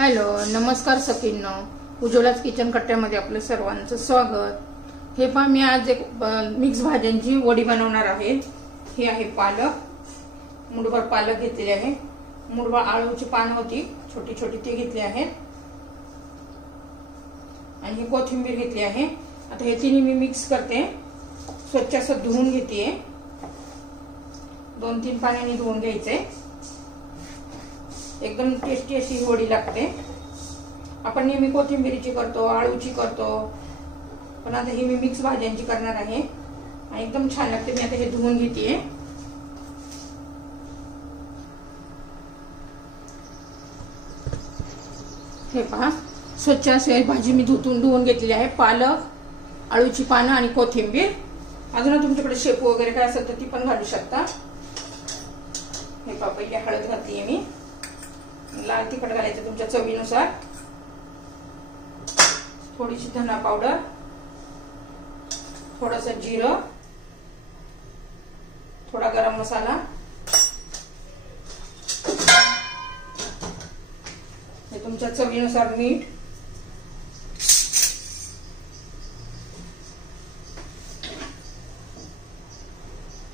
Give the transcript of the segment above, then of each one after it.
Hello, नमस्कार सखींनो. उज्ज्वलाच kitchen कट्ट्यामध्ये आपलं सर्वांचं स्वागत. हे पहा, मी आज एक मिक्स भाज्यांची वडी बनवणार आहे. हे आहे पालक, मुठभर पालक घेतलेले आहे. मुठभर आळूची पानं होती छोटी छोटी, ते घेतले आहेत. आणि ही कोथिंबीर घेतली आहे. आता हे तिन्ही मी मिक्स करते. स्वच्छ असं धुवून घेते. 2-3 पाण्याने धुवून घ्यायचे. एकदम टेस्टी अशी वडी लागते. आपण नेहमी कोथिंबीरीची करतो, आळूची करतो, पण आता ही मी मिक्स भाज्यांची करणार आहे आणि एकदम छान लागते. मी आता हे धुवून घेते. हे पहा, स्वच्छ अशी भाजी मी धुवून घेतलेली आहे. पालक, आळूची पानं आणि कोथिंबीर. अजून तुमच्याकडे शेपू वगैरे काय असेल तर ती पण घालू शकता. हे पहा, पहिले हळद घातली मी. लाल तिखट घालायचं तुमच्या चवीनुसार. थोडीशी धना पावडर, थोडंसं जिरं, थोडा गरम मसाला, हे तुमच्या चवीनुसार मीठ,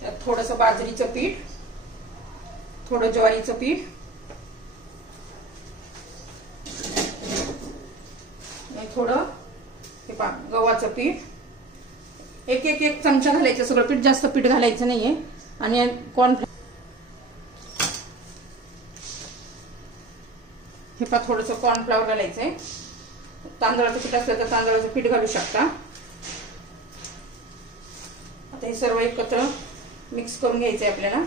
त्यात थोडंसं बाजरीचं पीठ, थोडं ज्वारीचं पीठ, थोडं हे पहा गव्हाचं पीठ. एक चमचा घालायचं सगळं पीठ, जास्त पीठ घालायचं नाहीये. आणि कॉर्नफ्लोअर, हे पहा थोडंसं कॉर्नफ्लोअर घालायचंय. तांदळाचं पीठ असलं तर तांदळाचं पीठ घालू शकता. आता हे सर्व एकत्र मिक्स करून घ्यायचंय आपल्याला.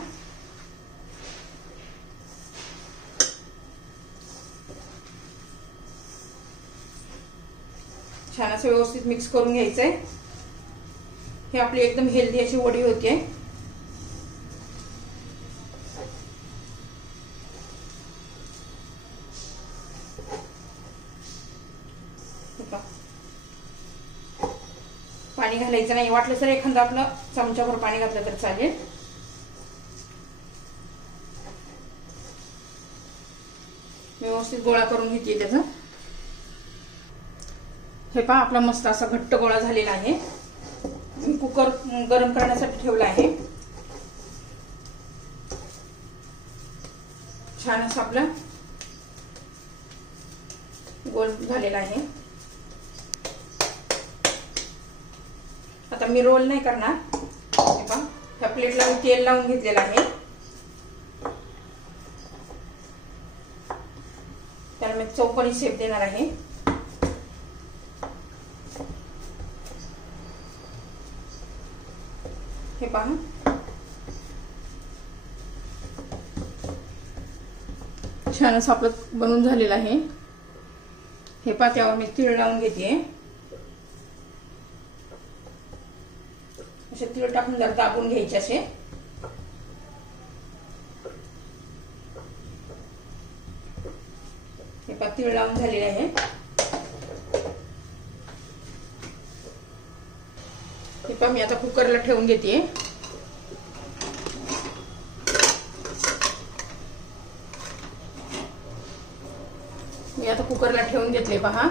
छान असं व्यवस्थित मिक्स करून घ्यायचंय. हे आपली एकदम हेल्दी अशी वडी होते. पाणी घालायचं नाही. वाटलं तर एखादा आपलं चमचाभर पाणी घातलं तर चालेल. व्यवस्थित गोळा करून घेते त्याचा. हे पहा, आपला मस्त असा घट्ट गोळा झालेला आहे. मी कुकर गरम करण्यासाठी ठेवला आहे. छान असं आपला गोल झालेला आहे. आता मी रोल नाही करणार. हे पहा, ह्या प्लेटला मी तेल लावून घेतलेलं आहे. त्याला मी चौकोनी शेप देणार आहे. हे पहा, छान असं आपलं बनवून झालेलं आहे. हे पहा, त्यावर मी तीळ लावून घेते. असे तीळ टाकून जर दाबून घ्यायचे असे. हे पहा, तीळ लावून झालेले आहे. हे पहा, मी आता कुकरला ठेवून घेते. मी आता कुकरला ठेवून घेतले. पहा,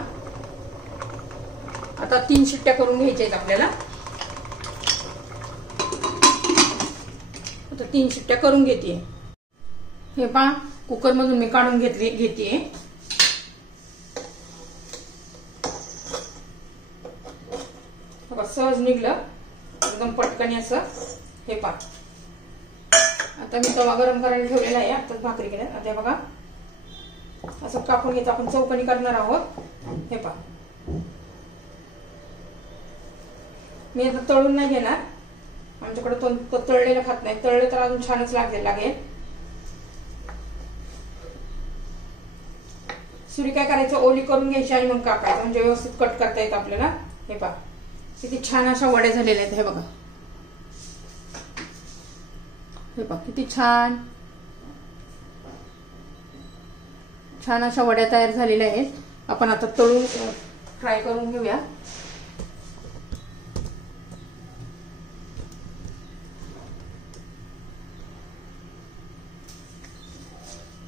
आता 3 शिट्ट्या करून घ्यायच्या आहेत आपल्याला. आता 3 शिट्ट्या करून घेते. हे पहा, कुकर मधून मी काढून घेते. सहज निघलं एकदम पटकन असं. हे पहा, आता मी तवा गरम करायला ठेवलेला आहे. आता भाकरी केल्या. आता बघा, असं कापून घ्यायचं. आपण चौकोनी करणार आहोत. हे पहा, मी आता तळून नाही घेणार. आमच्याकडे तळलेलं खात नाही. तळले तर अजून छानच लागेल. सुरी काय करायचं, ओली करून घ्यायची आणि मग कापायचं, म्हणजे व्यवस्थित कट करता येतं आपल्याला. हे पहा, किती छान अशा वड्या झालेल्या आहेत. हे बघा, हे पहा किती छान छान अशा वड्या तयार झालेल्या आहेत. आपण आता तळून फ्राय करून घेऊया.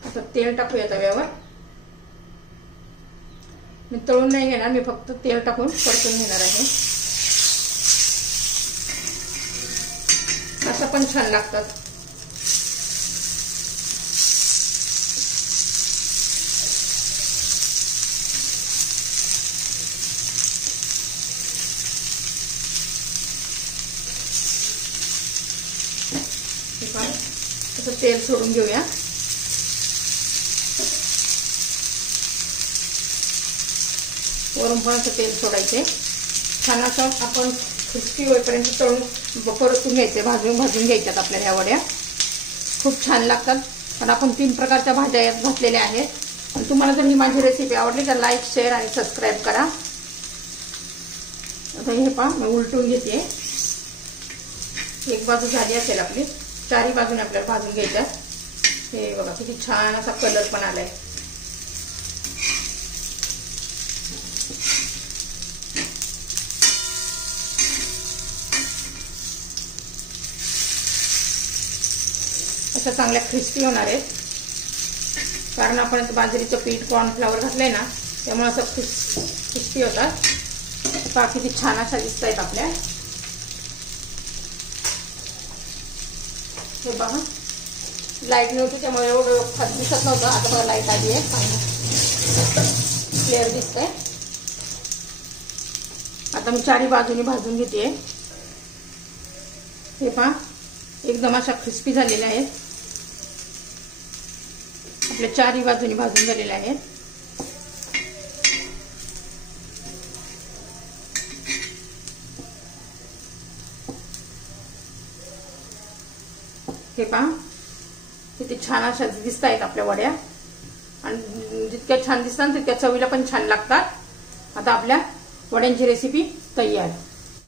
आता तेल टाकूया तव्यावर. मी तळून नाही घेणार, मी फक्त तेल टाकून परतून घेणार आहे. असं पण छान लागतात. असं तेल सोडून घेऊया. वरून पण असं तेल सोडायचे. छान असं आपण क्रिस्पी होईपर्यंत तळून परतून घ्यायचे, भाजून घ्यायच्यात आपल्याला ह्या वड्या. खूप छान लागतात. पण आपण 3 प्रकारच्या भाज्या यात घातलेल्या आहेत. आणि तुम्हाला जर ही माझी रेसिपी आवडली तर लाईक, शेअर आणि सबस्क्राईब करा. आता हे पहा मी उलटून घेते. एक बाजू झाली असेल आपली, चारी बाजूने आपल्याला भाजून घ्यायच्या. हे बघा किती छान असा कलर पण आलाय. अशा चांगल्या क्रिस्पी होणार आहेत. कारण आपण बाजरीचं पीठ, कॉर्नफ्लॉवर घातलंय ना, त्यामुळे असं क्रिस्पी होतात. पहा किती छान अशा दिसत आहेत आपल्या. हे पहा लाईट नव्हती त्यामुळे एवढं खास दिसत नव्हतं. आता बघा लाईट आली आहे, क्लिअर दिसतंय. आता मी चारी बाजूनी भाजून घेते. हे पहा एकदम अशा क्रिस्पी झालेल्या आहेत. आपल्या चारी बाजूनी भाजून झालेल्या आहेत. हे पहा किती छान अशा दिसत आहेत आपल्या वड्या. आणि जितक्या छान दिसतात तितक्या चवीला पण छान लागतात. आता आपल्या वड्यांची रेसिपी तयार.